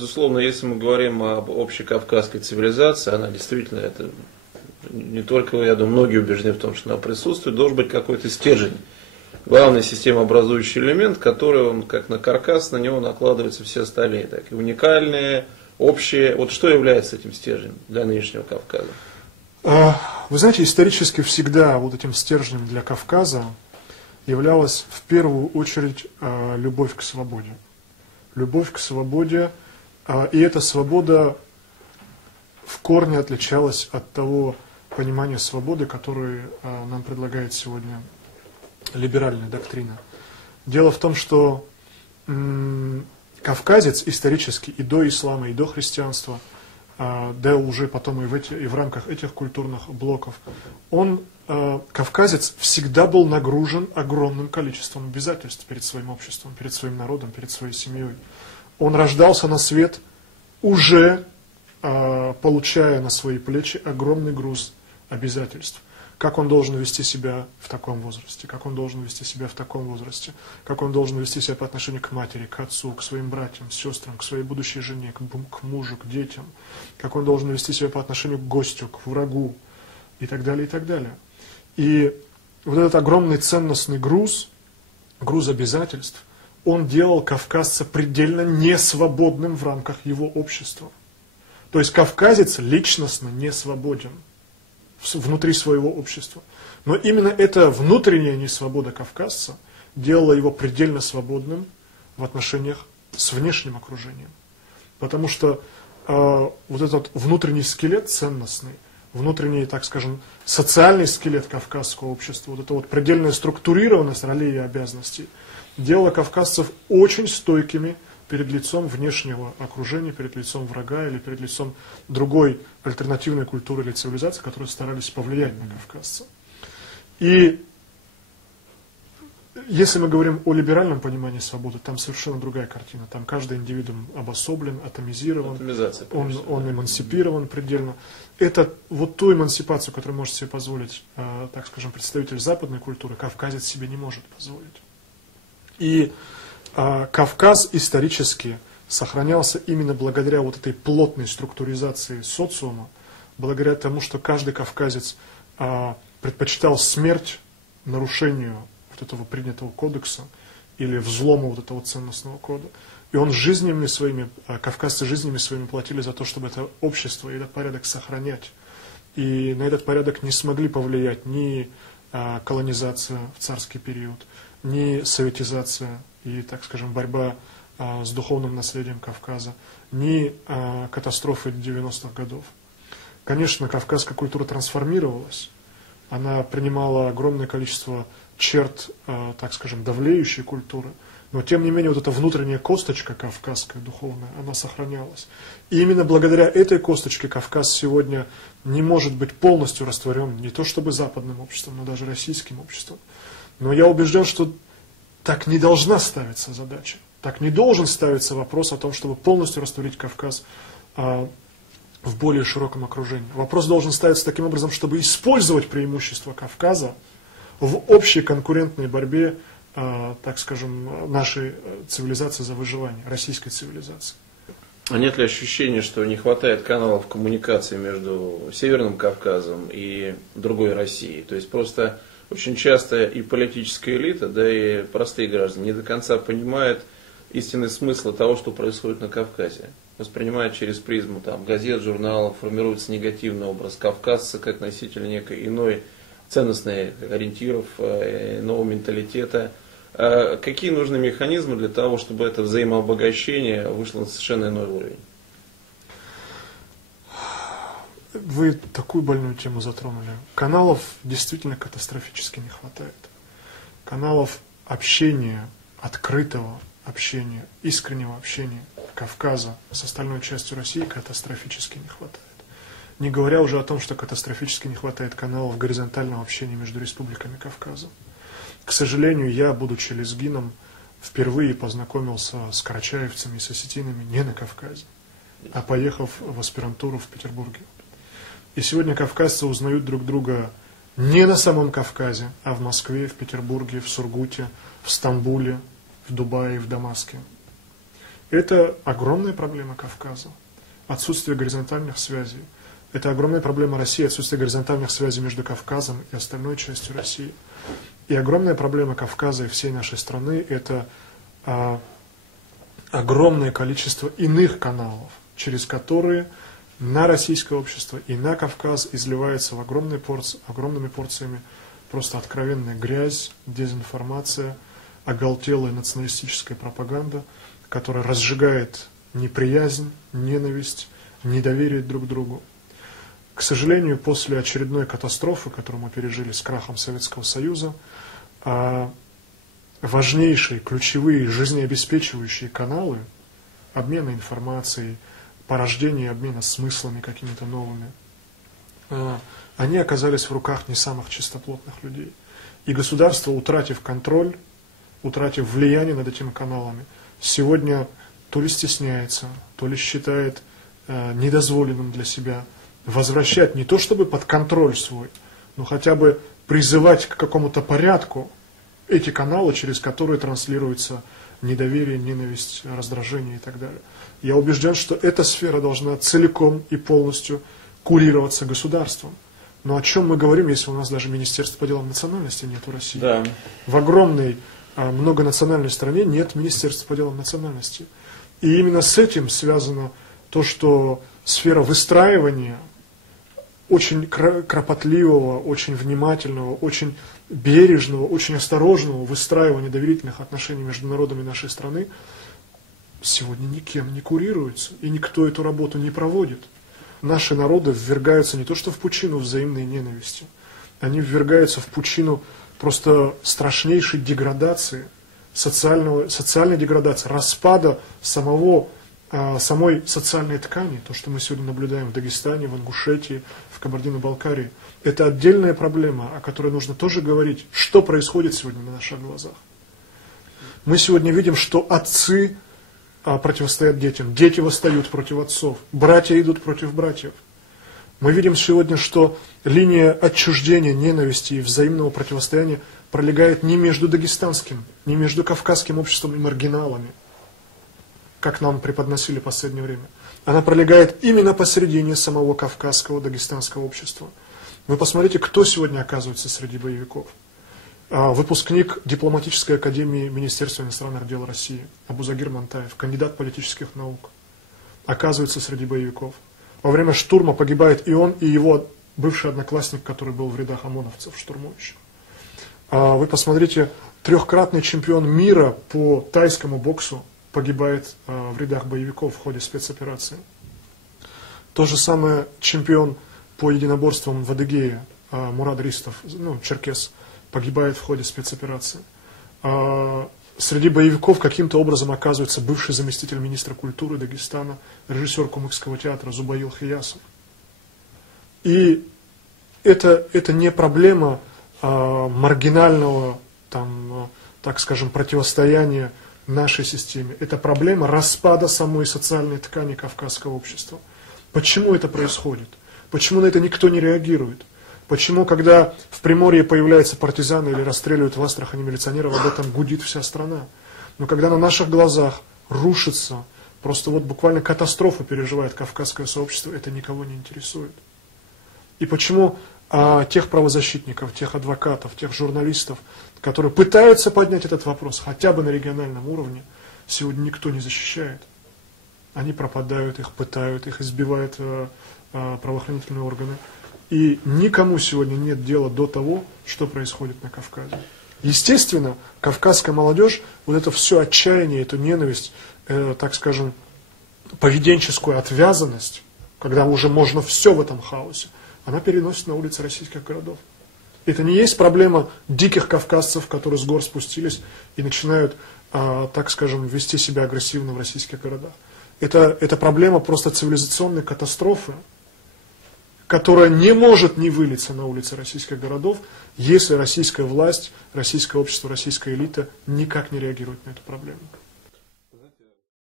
безусловно, если мы говорим об общекавказской цивилизации, она действительно, это не только, я думаю, многие убеждены в том, что она присутствует, должен быть какой-то стержень. Главный системообразующий элемент, который, он, как на каркас, на него накладываются все остальные, так и уникальные, общие. Вот что является этим стержнем для нынешнего Кавказа? Вы знаете, исторически всегда вот этим стержнем для Кавказа являлась в первую очередь любовь к свободе. Любовь к свободе, и эта свобода в корне отличалась от того понимания свободы, которое нам предлагает сегодня либеральная доктрина. Дело в том, что кавказец исторически и до ислама, и до христианства, да уже потом и в рамках этих культурных блоков, кавказец всегда был нагружен огромным количеством обязательств перед своим обществом, перед своим народом, перед своей семьей. Он рождался на свет, уже получая на свои плечи огромный груз обязательств. Как он должен вести себя в таком возрасте, как он должен вести себя в таком возрасте, как он должен вести себя по отношению к матери, к отцу, к своим братьям, сестрам, к своей будущей жене, к мужу, к детям, как он должен вести себя по отношению к гостю, к врагу и так далее, и так далее. И вот этот огромный ценностный груз обязательств, он делал кавказца предельно несвободным в рамках его общества. То есть кавказец личностно не свободен внутри своего общества. Но именно эта внутренняя несвобода кавказца делала его предельно свободным в отношениях с внешним окружением. Потому что вот этот внутренний скелет ценностный, внутренний, так скажем, социальный скелет кавказского общества, вот эта вот предельная структурированность ролей и обязанностей, делала кавказцев очень стойкими перед лицом внешнего окружения, перед лицом врага или перед лицом другой альтернативной культуры или цивилизации, которые старались повлиять на кавказца. И если мы говорим о либеральном понимании свободы, там совершенно другая картина. Там каждый индивидуум обособлен, атомизирован, он эмансипирован предельно. Это вот ту эмансипацию, которую может себе позволить, так скажем, представитель западной культуры, кавказец себе не может позволить. И Кавказ исторически сохранялся именно благодаря вот этой плотной структуризации социума, благодаря тому, что каждый кавказец предпочитал смерть нарушению вот этого принятого кодекса или взлому вот этого ценностного кода. И он жизнями своими, кавказцы жизнями своими платили за то, чтобы это общество и этот порядок сохранять. И на этот порядок не смогли повлиять ни колонизация в царский период, ни советизация и, так скажем, борьба с духовным наследием Кавказа, ни катастрофы 90-х годов. Конечно, кавказская культура трансформировалась, она принимала огромное количество черт, так скажем, давлеющей культуры, но тем не менее вот эта внутренняя косточка кавказская, духовная, она сохранялась. И именно благодаря этой косточке Кавказ сегодня не может быть полностью растворен не то чтобы западным обществом, но даже российским обществом. Но я убежден, что так не должна ставиться задача. Так не должен ставиться вопрос о том, чтобы полностью растворить Кавказ в более широком окружении. Вопрос должен ставиться таким образом, чтобы использовать преимущества Кавказа в общей конкурентной борьбе, так скажем, нашей цивилизации за выживание, российской цивилизации. А нет ли ощущения, что не хватает каналов коммуникации между Северным Кавказом и другой Россией? То есть просто очень часто и политическая элита, да и простые граждане не до конца понимают истинный смысл того, что происходит на Кавказе. Воспринимают через призму там, газет, журналов, формируется негативный образ кавказца как носителя некой иной ценностных ориентиров, иного менталитета. Какие нужны механизмы для того, чтобы это взаимообогащение вышло на совершенно иной уровень? Вы такую больную тему затронули. Каналов действительно катастрофически не хватает. Каналов общения, открытого общения, искреннего общения Кавказа с остальной частью России катастрофически не хватает. Не говоря уже о том, что катастрофически не хватает каналов горизонтального общения между республиками Кавказа. К сожалению, я, будучи лезгином, впервые познакомился с карачаевцами и с осетинами не на Кавказе, а поехав в аспирантуру в Петербурге. И сегодня кавказцы узнают друг друга не на самом Кавказе, а в Москве, в Петербурге, в Сургуте, в Стамбуле, в Дубае, в Дамаске. Это огромная проблема Кавказа. Отсутствие горизонтальных связей. Это огромная проблема России, отсутствие горизонтальных связей между Кавказом и остальной частью России. И огромная проблема Кавказа и всей нашей страны – это огромное количество иных каналов, через которые на российское общество и на Кавказ изливается в огромными порциями просто откровенная грязь, дезинформация, оголтелая националистическая пропаганда, которая разжигает неприязнь, ненависть, недоверие друг к другу. К сожалению, после очередной катастрофы, которую мы пережили с крахом Советского Союза, важнейшие, ключевые, жизнеобеспечивающие каналы обмена информацией, порождения обмена смыслами какими-то новыми, они оказались в руках не самых чистоплотных людей. И государство, утратив контроль, утратив влияние над этими каналами, сегодня то ли стесняется, то ли считает недозволенным для себя возвращать не то чтобы под контроль свой, но хотя бы призывать к какому-то порядку эти каналы, через которые транслируется недоверие, ненависть, раздражение и так далее. Я убежден, что эта сфера должна целиком и полностью курироваться государством. Но о чем мы говорим, если у нас даже Министерства по делам национальности нет в России? Да. В огромной многонациональной стране нет Министерства по делам национальности. И именно с этим связано то, что сфера выстраивания очень кропотливого, очень внимательного, очень бережного, очень осторожного выстраивания доверительных отношений между народами нашей страны сегодня никем не курируется, и никто эту работу не проводит. Наши народы ввергаются не то что в пучину взаимной ненависти, они ввергаются в пучину просто страшнейшей деградации, социальной деградации, распада самой социальной ткани, то, что мы сегодня наблюдаем в Дагестане, в Ингушетии, в Кабардино-Балкарии. Это отдельная проблема, о которой нужно тоже говорить, что происходит сегодня на наших глазах. Мы сегодня видим, что отцы противостоят детям, дети восстают против отцов, братья идут против братьев. Мы видим сегодня, что линия отчуждения, ненависти и взаимного противостояния пролегает не между дагестанским, не между кавказским обществом и маргиналами, как нам преподносили в последнее время. Она пролегает именно посередине самого кавказского, дагестанского общества. Вы посмотрите, кто сегодня оказывается среди боевиков. Выпускник дипломатической академии Министерства иностранных дел России Абузагир Мантаев, кандидат политических наук, оказывается среди боевиков. Во время штурма погибает и он, и его бывший одноклассник, который был в рядах ОМОНовцев, штурмующих. Вы посмотрите, трехкратный чемпион мира по тайскому боксу погибает в рядах боевиков в ходе спецоперации. То же самое чемпион по единоборствам в Адыгее Мурад Ристов, черкес, погибает в ходе спецоперации. Среди боевиков каким-то образом оказывается бывший заместитель министра культуры Дагестана, режиссер Кумыкского театра Зубаил Хиясов. И это не проблема маргинального, так скажем, противостояния нашей системе. Это проблема распада самой социальной ткани кавказского общества. Почему это происходит? Почему на это никто не реагирует? Почему, когда в Приморье появляются партизаны или расстреливают в Астрахани милиционеров, об этом гудит вся страна? Но когда на наших глазах рушится, просто буквально катастрофу переживает кавказское сообщество, это никого не интересует. И почему тех правозащитников, тех адвокатов, тех журналистов, которые пытаются поднять этот вопрос хотя бы на региональном уровне, сегодня никто не защищает. Они пропадают, их пытают, их избивают правоохранительные органы. И никому сегодня нет дела до того, что происходит на Кавказе. Естественно, кавказская молодежь, это все отчаяние, эту ненависть, так скажем, поведенческую отвязанность, когда уже можно все в этом хаосе, она переносит на улицы российских городов. Это не есть проблема диких кавказцев, которые с гор спустились и начинают, так скажем, вести себя агрессивно в российских городах. Это проблема просто цивилизационной катастрофы, которая не может не вылиться на улицы российских городов, если российская власть, российское общество, российская элита никак не реагирует на эту проблему.